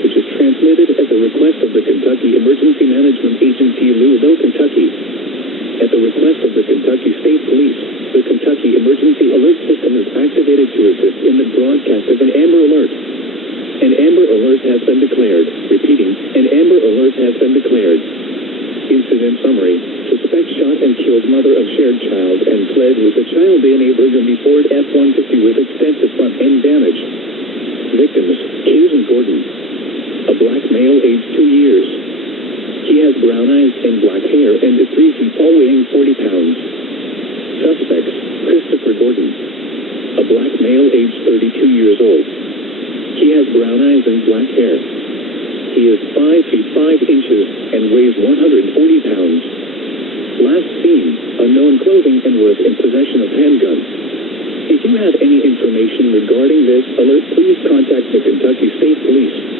message is transmitted at the request of the Kentucky Emergency Management Agency, Louisville, Kentucky. At the request of the Kentucky State Police, the Kentucky Emergency Alert System is activated to assist in the broadcast of an Amber Alert. An Amber Alert has been declared. Repeating, an Amber Alert has been declared. Incident summary. Suspect shot and killed mother of shared child and fled with the child in a burgundy Ford F-150 with extensive front end damage. Victims, Kaysen Gordon. A black male aged 2 years. He has brown eyes and black hair and is 3 feet tall, weighing 40 pounds. Suspects, Christopher Gordon. A black male aged 32 years old. He has brown eyes and black hair. He is 5 feet 5 inches and weighs 140 pounds. Last seen, unknown clothing, and was in possession of handgun. If you have any information regarding this alert, please contact the Kentucky State Police.